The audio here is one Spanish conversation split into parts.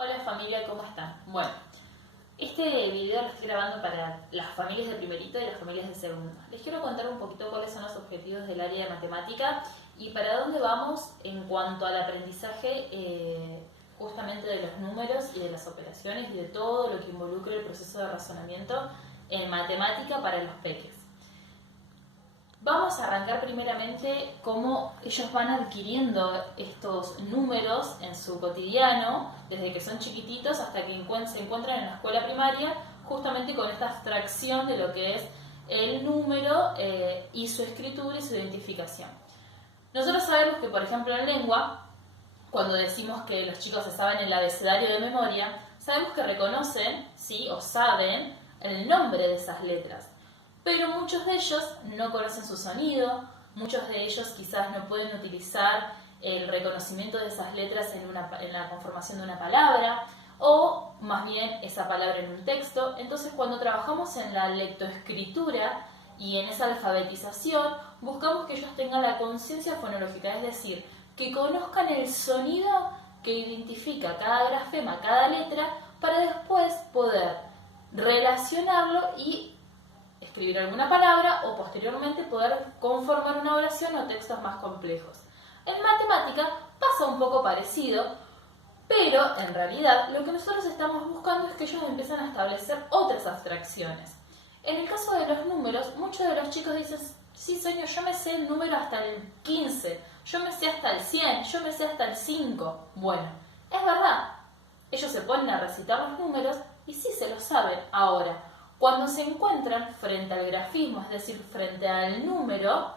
Hola familia, ¿cómo están? Bueno, este video lo estoy grabando para las familias de primerito y las familias de segundo. Les quiero contar un poquito cuáles son los objetivos del área de matemática y para dónde vamos en cuanto al aprendizaje justamente de los números y de las operaciones y de todo lo que involucra el proceso de razonamiento en matemática para los peques. Vamos a arrancar primeramente cómo ellos van adquiriendo estos números en su cotidiano, desde que son chiquititos hasta que se encuentran en la escuela primaria, justamente con esta abstracción de lo que es el número y su escritura y su identificación. Nosotros sabemos que, por ejemplo, en lengua, cuando decimos que los chicos se saben el abecedario de memoria, sabemos que reconocen, ¿sí? O saben el nombre de esas letras. Pero muchos de ellos no conocen su sonido, muchos de ellos quizás no pueden utilizar el reconocimiento de esas letras en la conformación de una palabra o más bien esa palabra en un texto. Entonces cuando trabajamos en la lectoescritura y en esa alfabetización, buscamos que ellos tengan la conciencia fonológica, es decir, que conozcan el sonido que identifica cada grafema, cada letra, para después poder relacionarlo y escribir alguna palabra o posteriormente poder conformar una oración o textos más complejos. En matemática pasa un poco parecido, pero en realidad lo que nosotros estamos buscando es que ellos empiezan a establecer otras abstracciones. En el caso de los números, muchos de los chicos dicen, sí señor, yo me sé el número hasta el 15, yo me sé hasta el 100, yo me sé hasta el 5. Bueno, es verdad, ellos se ponen a recitar los números y sí se lo saben. Ahora, cuando se encuentran frente al grafismo, es decir, frente al número,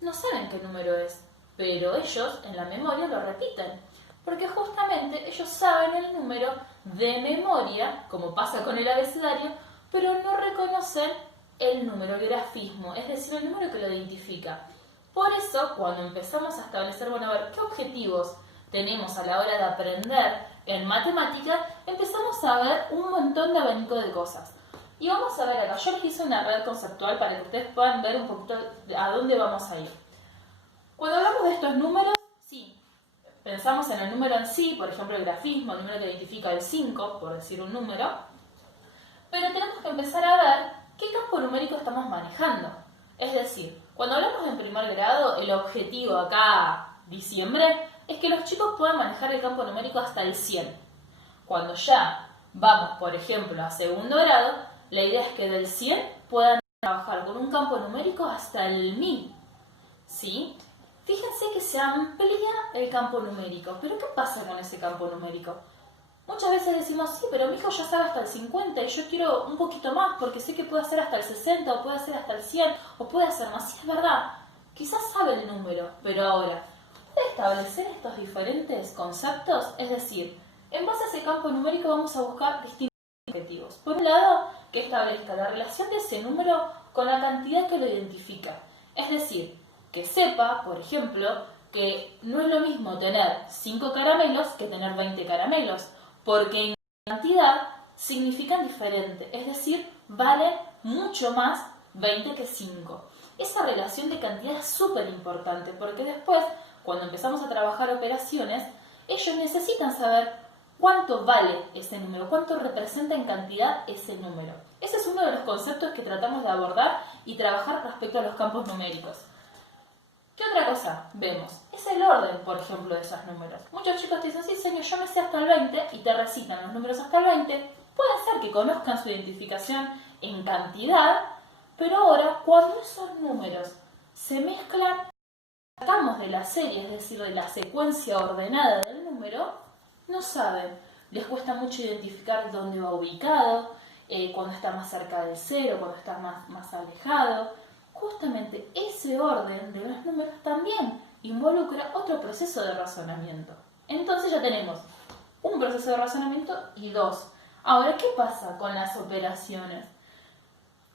no saben qué número es, pero ellos en la memoria lo repiten, porque justamente ellos saben el número de memoria, como pasa con el abecedario, pero no reconocen el número, el grafismo, es decir, el número que lo identifica. Por eso, cuando empezamos a establecer, bueno, a ver, ¿qué objetivos tenemos a la hora de aprender en matemática? Empezamos a ver un montón de abanico de cosas. Y vamos a ver acá, yo les hice una red conceptual para que ustedes puedan ver un poquito a dónde vamos a ir. Cuando hablamos de estos números, sí, pensamos en el número en sí, por ejemplo el grafismo, el número que identifica el 5, por decir un número, pero tenemos que empezar a ver qué campo numérico estamos manejando. Es decir, cuando hablamos en primer grado, el objetivo acá, diciembre, es que los chicos puedan manejar el campo numérico hasta el 100. Cuando ya vamos, por ejemplo, a segundo grado, la idea es que del 100 puedan trabajar con un campo numérico hasta el 1000. ¿Sí? Fíjense que se amplía el campo numérico. ¿Pero qué pasa con ese campo numérico? Muchas veces decimos, sí, pero mi hijo ya sabe hasta el 50 y yo quiero un poquito más porque sé que puede hacer hasta el 60 o puede hacer hasta el 100 o puede hacer más. Sí, es verdad. Quizás sabe el número, pero ahora, ¿puede establecer estos diferentes conceptos? Es decir, en base a ese campo numérico vamos a buscar distintos objetivos. Por un lado, que establezca la relación de ese número con la cantidad que lo identifica. Es decir, que sepa, por ejemplo, que no es lo mismo tener 5 caramelos que tener 20 caramelos, porque en cantidad significan diferente, es decir, valen mucho más 20 que 5. Esa relación de cantidad es súper importante, porque después, cuando empezamos a trabajar operaciones, ellos necesitan saber ¿cuánto vale ese número? ¿Cuánto representa en cantidad ese número? Ese es uno de los conceptos que tratamos de abordar y trabajar respecto a los campos numéricos. ¿Qué otra cosa vemos? Es el orden, por ejemplo, de esos números. Muchos chicos te dicen, sí, señor, yo me sé hasta el 20 y te recitan los números hasta el 20. Puede ser que conozcan su identificación en cantidad, pero ahora, cuando esos números se mezclan, sacamos de la serie, es decir, de la secuencia ordenada del número, no saben, les cuesta mucho identificar dónde va ubicado, cuando está más cerca del cero, cuando está más alejado. Justamente ese orden de los números también involucra otro proceso de razonamiento. Entonces ya tenemos un proceso de razonamiento y dos. Ahora, ¿qué pasa con las operaciones?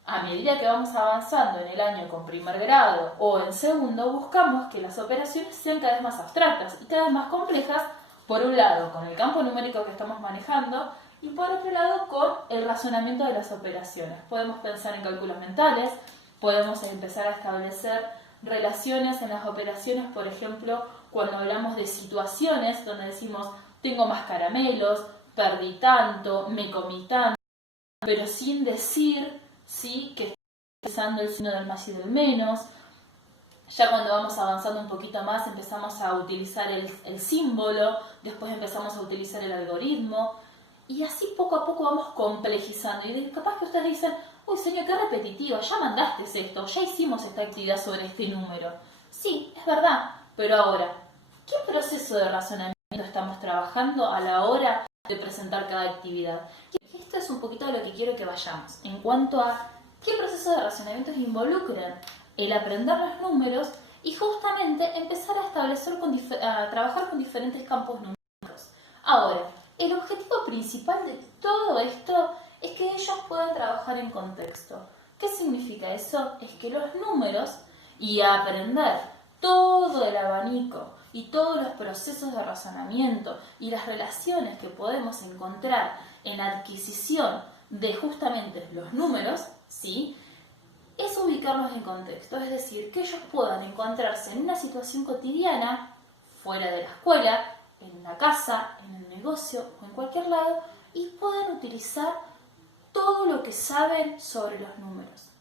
A medida que vamos avanzando en el año con primer grado o en segundo, buscamos que las operaciones sean cada vez más abstractas y cada vez más complejas. Por un lado, con el campo numérico que estamos manejando y por otro lado, con el razonamiento de las operaciones. Podemos pensar en cálculos mentales, podemos empezar a establecer relaciones en las operaciones, por ejemplo, cuando hablamos de situaciones donde decimos tengo más caramelos, perdí tanto, me comí tanto, pero sin decir, ¿sí?, que estoy utilizando el signo del más y del menos. Ya cuando vamos avanzando un poquito más empezamos a utilizar el símbolo, después empezamos a utilizar el algoritmo, y así poco a poco vamos complejizando. Y capaz que ustedes dicen, uy señor, qué repetitiva, ya mandaste esto, ya hicimos esta actividad sobre este número. Sí, es verdad, pero ahora, ¿qué proceso de razonamiento estamos trabajando a la hora de presentar cada actividad? Y esto es un poquito de lo que quiero que vayamos, en cuanto a qué proceso de razonamiento involucran el aprender los números y justamente empezar a establecer, a trabajar con diferentes campos numéricos. Ahora, el objetivo principal de todo esto es que ellos puedan trabajar en contexto. ¿Qué significa eso? Es que los números y aprender todo el abanico y todos los procesos de razonamiento y las relaciones que podemos encontrar en la adquisición de justamente los números, ¿sí?, es ubicarlos en contexto, es decir, que ellos puedan encontrarse en una situación cotidiana, fuera de la escuela, en la casa, en el negocio o en cualquier lado, y puedan utilizar todo lo que saben sobre los números.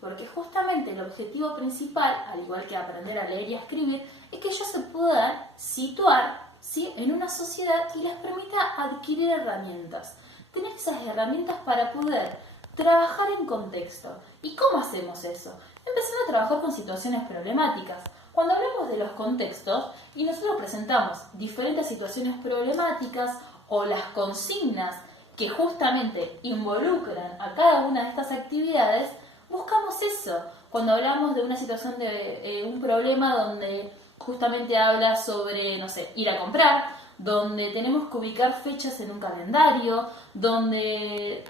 Porque justamente el objetivo principal, al igual que aprender a leer y a escribir, es que ellos se puedan situar, ¿sí?, en una sociedad y les permita adquirir herramientas. Tener esas herramientas para poder trabajar en contexto. ¿Y cómo hacemos eso? Empezando a trabajar con situaciones problemáticas. Cuando hablamos de los contextos y nosotros presentamos diferentes situaciones problemáticas o las consignas que justamente involucran a cada una de estas actividades, buscamos eso. Cuando hablamos de una situación de un problema donde justamente habla sobre, no sé, ir a comprar, donde tenemos que ubicar fechas en un calendario, donde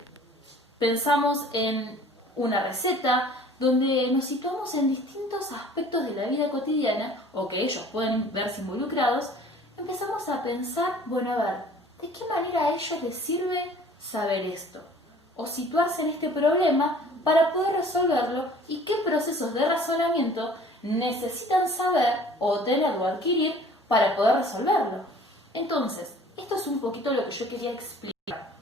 pensamos en una receta, donde nos situamos en distintos aspectos de la vida cotidiana o que ellos pueden verse involucrados, empezamos a pensar, bueno, a ver, ¿de qué manera a ellos les sirve saber esto? O situarse en este problema para poder resolverlo y qué procesos de razonamiento necesitan saber o tener o adquirir para poder resolverlo. Entonces, esto es un poquito lo que yo quería explicar.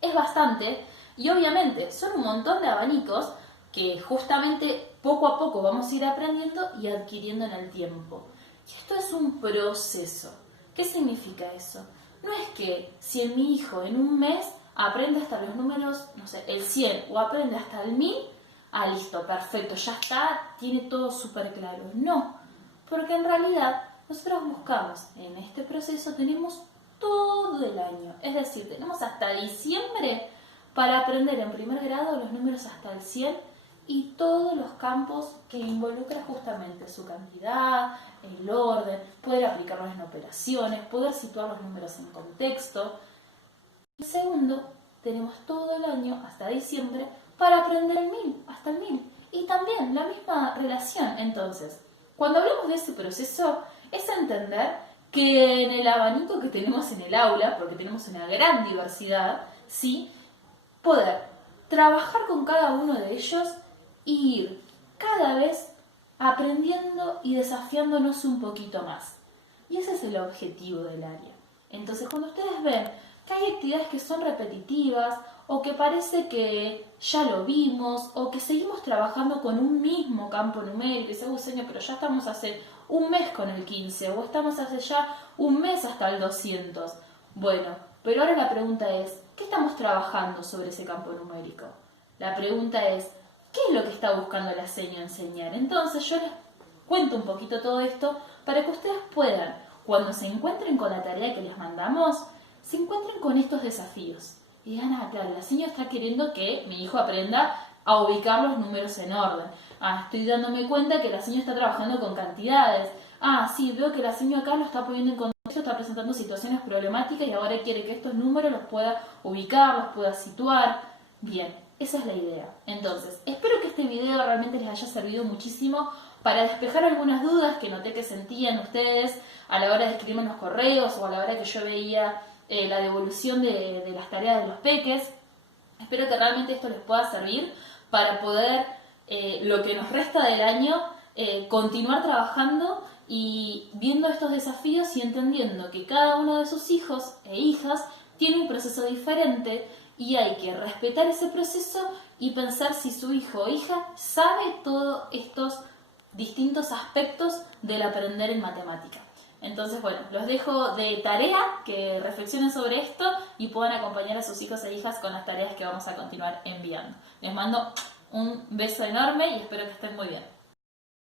Es bastante. Y obviamente son un montón de abanicos que justamente poco a poco vamos a ir aprendiendo y adquiriendo en el tiempo. Y esto es un proceso. ¿Qué significa eso? No es que si mi hijo en un mes aprende hasta los números, no sé, el 100 o aprende hasta el 1000, listo, perfecto, ya está, tiene todo súper claro. No, porque en realidad nosotros buscamos en este proceso, tenemos todo el año. Es decir, tenemos hasta diciembre para aprender en primer grado los números hasta el 100 y todos los campos que involucra justamente su cantidad, el orden, poder aplicarlos en operaciones, poder situar los números en contexto. Y segundo, tenemos todo el año hasta diciembre para aprender el 1000, hasta el 1000. Y también la misma relación. Entonces, cuando hablamos de ese proceso, es entender que en el abanico que tenemos en el aula, porque tenemos una gran diversidad, ¿sí?, poder trabajar con cada uno de ellos y ir cada vez aprendiendo y desafiándonos un poquito más. Y ese es el objetivo del área. Entonces, cuando ustedes ven que hay actividades que son repetitivas o que parece que ya lo vimos o que seguimos trabajando con un mismo campo numérico y dicen, señor, pero ya estamos hace un mes con el 15 o estamos hace ya un mes hasta el 200. Bueno, pero ahora la pregunta es, ¿qué estamos trabajando sobre ese campo numérico? La pregunta es, ¿qué es lo que está buscando la seño enseñar? Entonces yo les cuento un poquito todo esto para que ustedes puedan, cuando se encuentren con la tarea que les mandamos, se encuentren con estos desafíos. Y digan, claro, la seño está queriendo que mi hijo aprenda a ubicar los números en orden. Estoy dándome cuenta que la seño está trabajando con cantidades. Sí, veo que la seño acá lo está poniendo en contexto, está presentando situaciones problemáticas y ahora quiere que estos números los pueda ubicar, los pueda situar. Bien, esa es la idea. Entonces, espero que este video realmente les haya servido muchísimo para despejar algunas dudas que noté que sentían ustedes a la hora de escribirme en los correos o a la hora que yo veía la devolución de las tareas de los peques. Espero que realmente esto les pueda servir para poder, lo que nos resta del año, continuar trabajando y viendo estos desafíos y entendiendo que cada uno de sus hijos e hijas tiene un proceso diferente y hay que respetar ese proceso y pensar si su hijo o hija sabe todos estos distintos aspectos del aprender en matemática. Entonces, bueno, los dejo de tarea, que reflexionen sobre esto y puedan acompañar a sus hijos e hijas con las tareas que vamos a continuar enviando. Les mando un beso enorme y espero que estén muy bien.